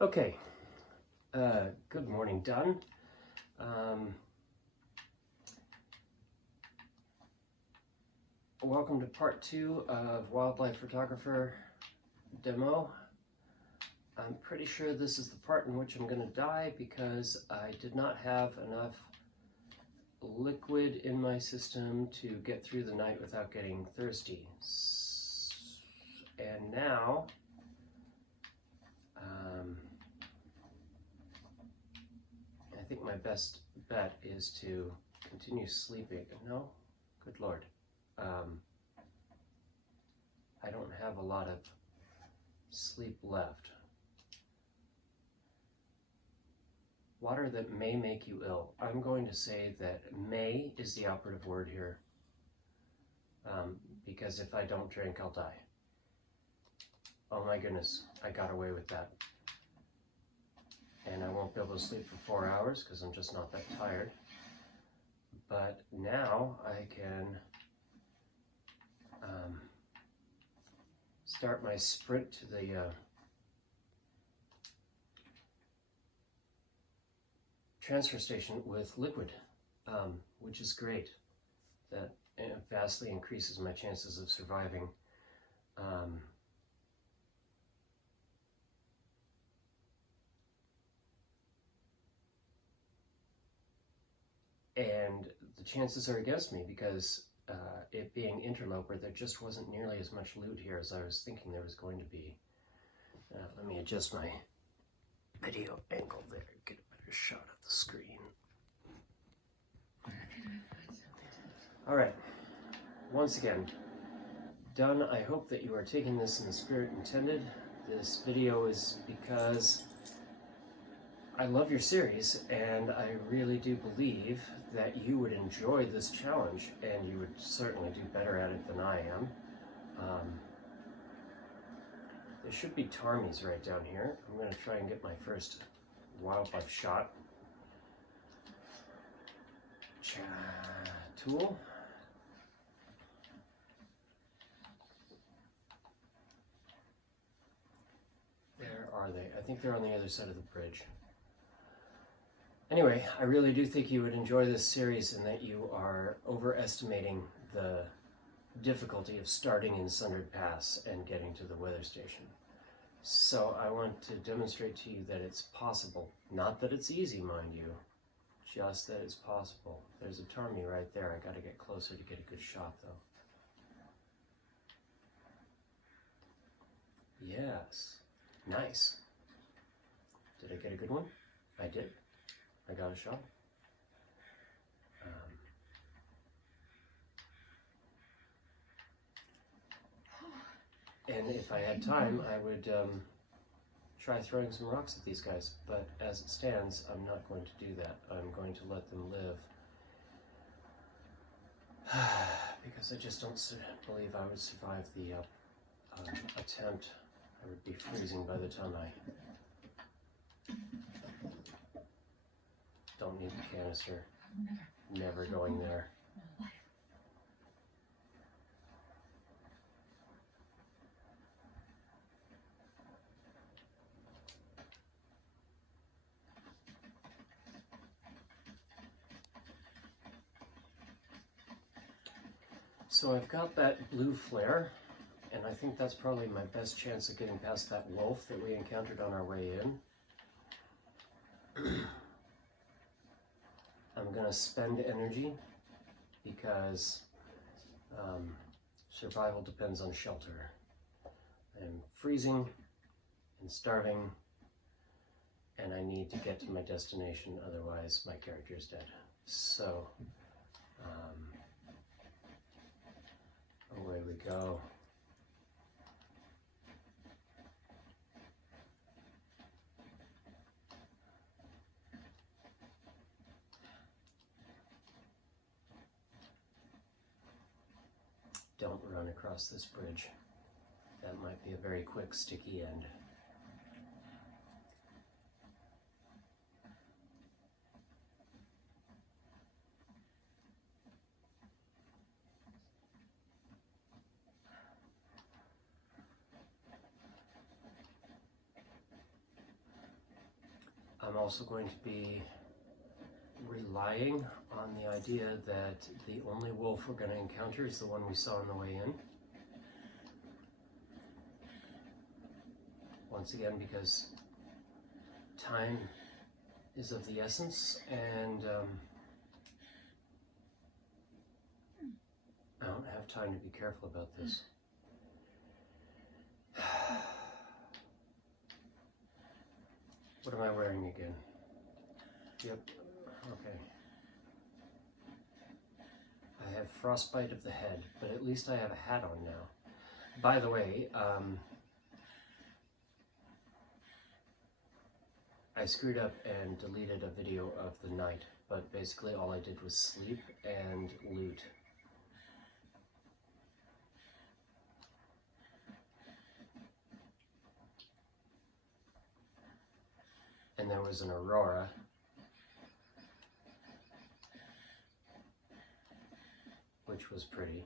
Okay, good morning, Dunn. Welcome to part 2 of Wildlife Photographer demo. I'm pretty sure this is the part in which I'm going to die because I did not have enough liquid in my system to get through the night without getting thirsty. And now, I think my best bet is to continue sleeping. No, good Lord. I don't have a lot of sleep left. Water that may make you ill. I'm going to say that may is the operative word here, because if I don't drink, I'll die. Oh my goodness, I got away with that. And I won't be able to sleep for 4 hours because I'm just not that tired. But now I can start my sprint to the transfer station with liquid, which is great. That vastly increases my chances of surviving. And the chances are against me because it being interloper, there just wasn't nearly as much loot here as I was thinking there was going to be. Let me adjust my video angle there, get a better shot of the screen. All right, once again, Dunn, I hope that you are taking this in the spirit intended. This video is because I love your series, and I really do believe that you would enjoy this challenge, and you would certainly do better at it than I am. There should be ptarmies right down here. I'm going to try and get my first wildlife shot. Tool. Where are they? I think they're on the other side of the bridge. Anyway, I really do think you would enjoy this series and that you are overestimating the difficulty of starting in Sundered Pass and getting to the weather station. So I want to demonstrate to you that it's possible. Not that it's easy, mind you, just that it's possible. There's a ptarmigan right there. I got to get closer to get a good shot, though. Yes. Nice. Did I get a good one? I did. I got a shot. And if I had time, I would try throwing some rocks at these guys. But as it stands, I'm not going to do that. I'm going to let them live. Because I just don't believe I would survive the attempt. I would be freezing by the time I don't need the canister. Never going there. So I've got that blue flare, and I think that's probably my best chance of getting past that wolf that we encountered on our way in. I'm going to spend energy because survival depends on shelter. I'm freezing and starving, and I need to get to my destination, otherwise my character is dead. So, away we go. Don't run across this bridge. That might be a very quick, sticky end. I'm also going to be relying on the idea that the only wolf we're going to encounter is the one we saw on the way in. Once again, because time is of the essence, and I don't have time to be careful about this. What am I wearing again? Yep, okay. I have frostbite of the head, but at least I have a hat on now. By the way, I screwed up and deleted a video of the night, but basically all I did was sleep and loot. And there was an aurora. Which was pretty.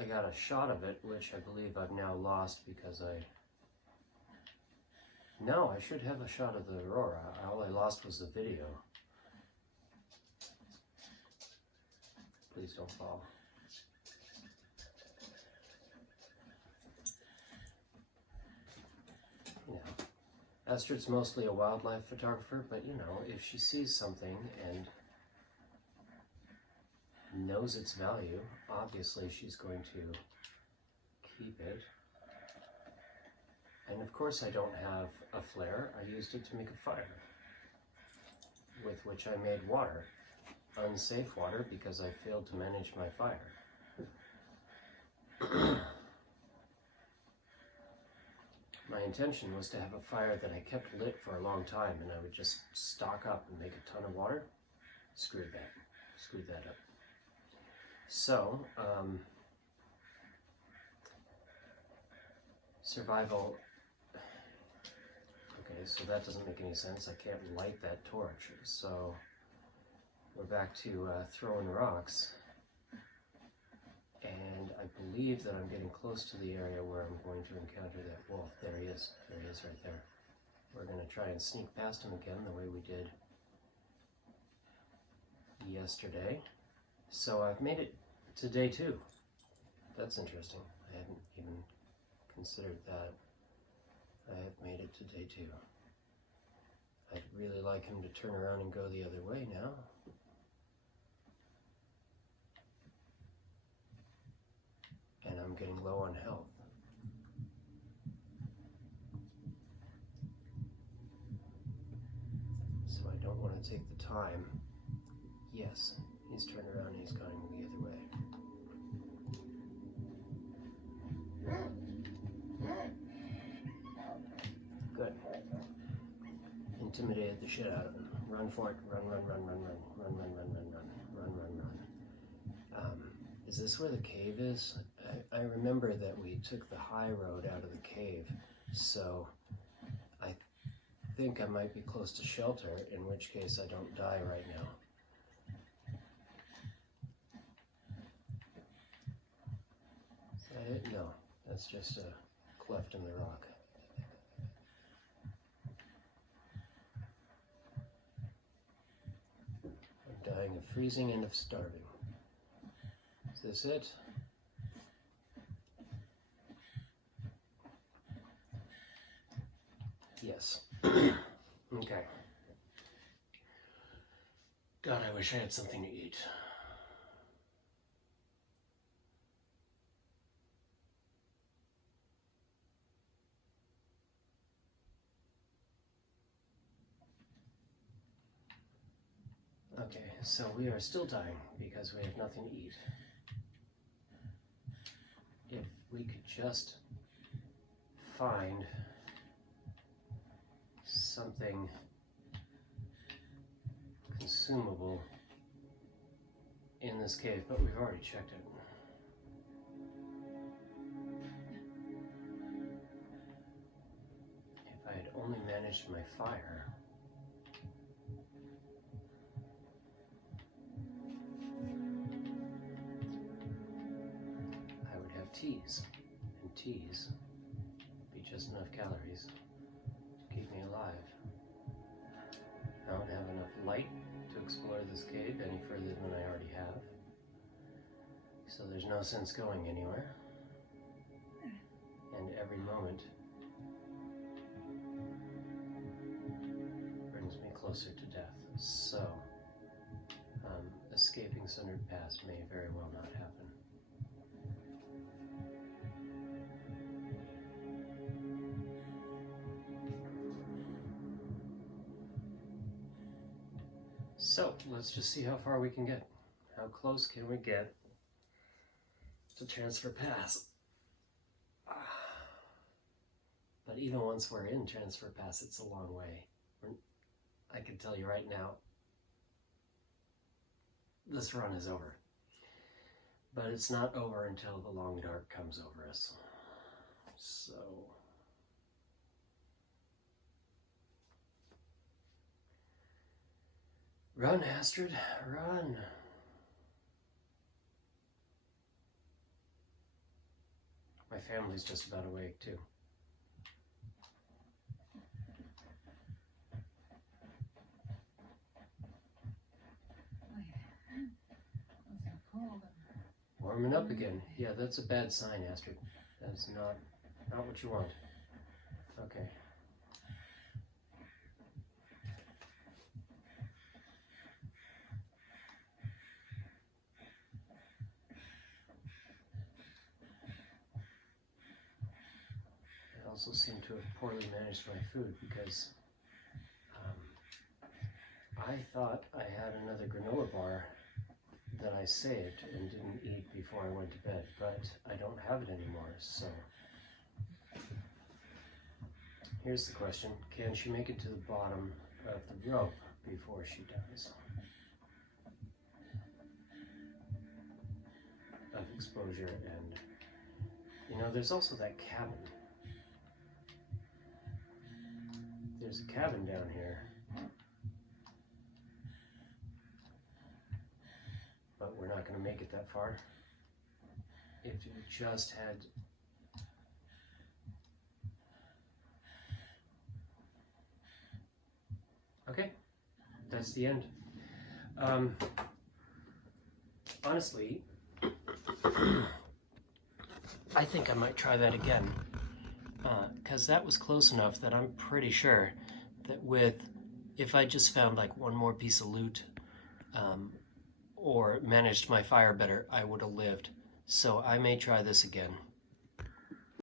I got a shot of it, which I believe I've now lost because No, I should have a shot of the aurora. All I lost was the video. Please don't fall. Yeah. Astrid's mostly a wildlife photographer, but you know, if she sees something and knows its value, obviously she's going to keep it. And of course I don't have a flare. I used it to make a fire, with which I made water. Unsafe water because I failed to manage my fire. My intention was to have a fire that I kept lit for a long time, and I would just stock up and make a ton of water. Screwed that up. So, survival. Okay, so that doesn't make any sense. I can't light that torch. So, we're back to throwing rocks. And I believe that I'm getting close to the area where I'm going to encounter that wolf. There he is. There he is right there. We're going to try and sneak past him again the way we did yesterday. So I've made it to day 2. That's interesting. I hadn't even considered that. I have made it to day 2. I'd really like him to turn around and go the other way now. And I'm getting low on health. So I don't want to take the time. Yes, he's turned around and he's going the other way. Good. Intimidated the shit out of him. Run for it. Run, run, run, run, run, run, run, run, run, run, run, run, run. Is this where the cave is? I remember that we took the high road out of the cave, so I think I might be close to shelter, in which case I don't die right now. Is that it? No, that's just a cleft in the rock. I'm dying of freezing and of starving. Is this it? Yes. Okay. God, I wish I had something to eat. Okay, so we are still dying because we have nothing to eat. If we could just find something consumable in this cave, but we've already checked it. If I had only managed my fire. I would have teas, and teas just enough calories to keep me alive. I don't have enough light to explore this cave any further than I already have. So there's no sense going anywhere. And every moment brings me closer to death. So, escaping Sundered Pass may very well not happen. So, let's just see how far we can get. How close can we get to Transfer Pass? But even once we're in Transfer Pass, it's a long way. I can tell you right now, this run is over. But it's not over until the long dark comes over us. So... run, Astrid, run! My family's just about awake, too. Warming up again. Yeah, that's a bad sign, Astrid. That's not what you want. Okay. I also seem to have poorly managed my food because I thought I had another granola bar that I saved and didn't eat before I went to bed, but I don't have it anymore, so... Here's the question. Can she make it to the bottom of the rope before she dies? Of exposure and... You know, there's also that cabin. There's a cabin down here. But we're not going to make it that far. If you just had... Okay, that's the end. Honestly, I think I might try that again. Because that was close enough that I'm pretty sure that if I just found like one more piece of loot, or managed my fire better, I would have lived. So I may try this again.